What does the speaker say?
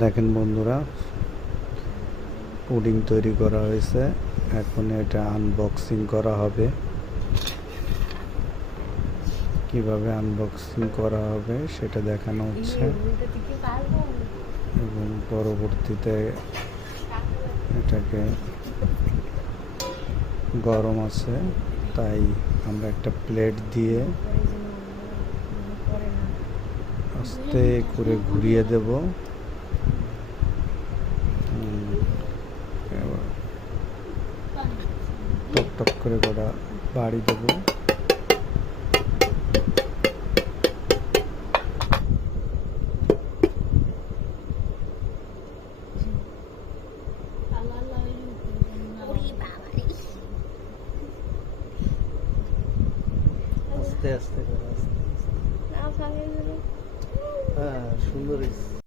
দেখেন বন্ধুরা, পুডিং তৈরি করা হয়েছে। এখন এটা আনবক্সিং করা হবে। কিভাবে আনবক্সিং করা হবে সেটা দেখানো হচ্ছে, এবং পরবর্তীতে এটাকে গরম আছে তাই আমরা একটা প্লেট দিয়ে আস্তে করে ঘুরিয়ে দেব। এবার টক টক করে কটা বাড়ি দেব। আস্তে আস্তে করে, আস্তে আস্তে। হ্যাঁ, সুন্দর হয়েছে।